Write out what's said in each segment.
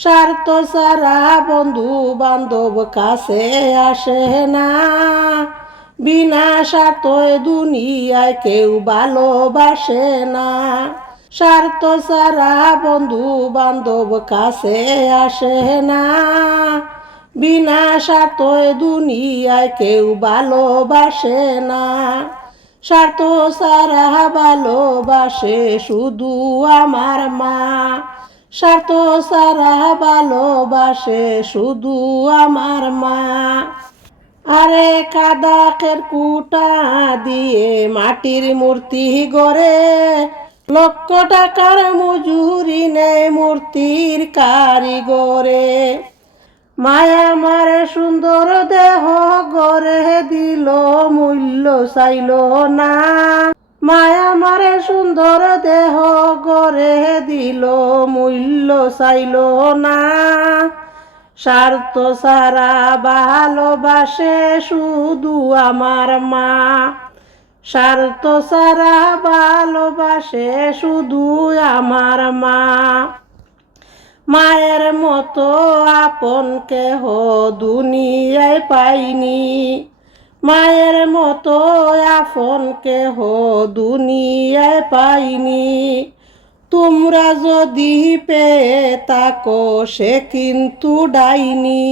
স্বার্থ ছাড়া বন্ধু বান্ধব কাছে আসে না, বিনা স্বার্থে দুনিয়ায় কেউ ভালোবাসে না। স্বার্থ ছাড়া বন্ধু বান্ধব কাছে আসে না, বিনা স্বার্থে দুনিয়ায় কেউ ভালোবাসে না। স্বার্থ ছাড়া ভালোবাসে শুধু আমার মা, স্বার্থ ছাড়া ভালোবাসে শুধু আমার মা। আরে কাদাকের কুটা দিয়ে মাটির মূর্তি গড়ে, লক্ষ টাকার মজুরি নেয় মূর্তির কারিগরে। মায়া মারে সুন্দর দেহ গড়ে দিল, মূল্য চাইল না। মায়া মারে সুন্দর দেহ গড়ে দিল, মূল্য চাইল না। স্বার্থ ছাড়া ভালোবাসে শুধু আমার মা, স্বার্থ ছাড়া ভালোবাসে শুধু আমার মা। মায়ের মতো আপন কেহ দুনিয়ায় পাইনি, মায়ের মতো আপন কেহ দুনিয়ায় পাইনি। তোমরা যদি পেয়ে থাকো সে কিন্তু ডাইনি।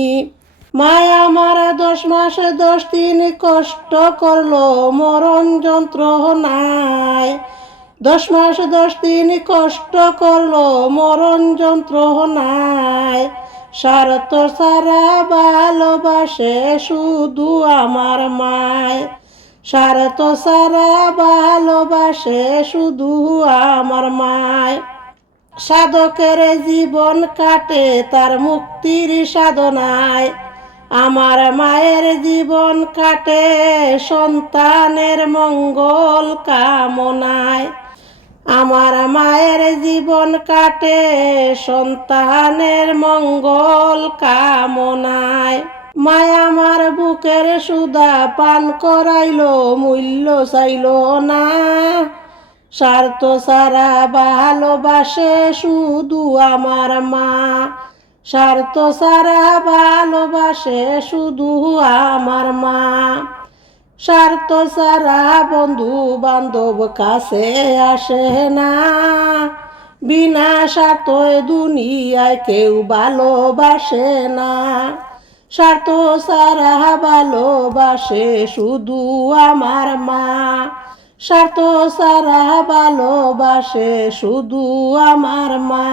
মায় আমার 10 মাস 10 দিন কষ্ট করলো মরণ যন্ত্রণায়, 10 মাস 10 দিন কষ্ট করলো মরণ যন্ত্রণায়। স্বার্থ ছাড়া ভালোবাসে শুধু আমার মায়, স্বার্থ ছাড়া ভালোবাসে শুধু আমার মায়। সাধকের জীবন কাটে তার মুক্তির সাধনায়, আমার মায়ের জীবন কাটে সন্তানের মঙ্গল কামনায়। আমার মায়ের জীবন কাটে সন্তানের মঙ্গল কামনায়। মায় আমার বুকের সুধা পান করাইলো, মূল্য চাইল না। স্বার্থ ছাড়া ভালোবাসে শুধু আমার মা, স্বার্থ ছাড়া ভালোবাসে শুধু আমার মা। স্বার্থ ছাড়া বন্ধু বান্ধব কাছে আসে না, বিনা স্বার্থে দুনিয়ায় কেউ ভালোবাসে না। স্বার্থ ছাড়া ভালোবাসে শুধু আমার মা, স্বার্থ ছাড়া ভালোবাসে শুধু আমার মা।